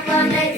up on the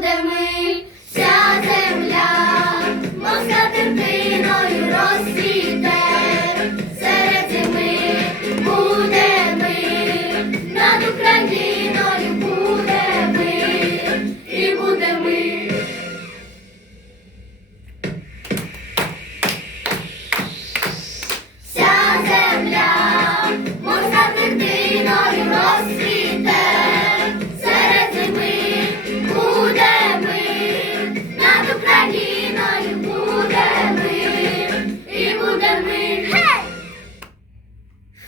That demain.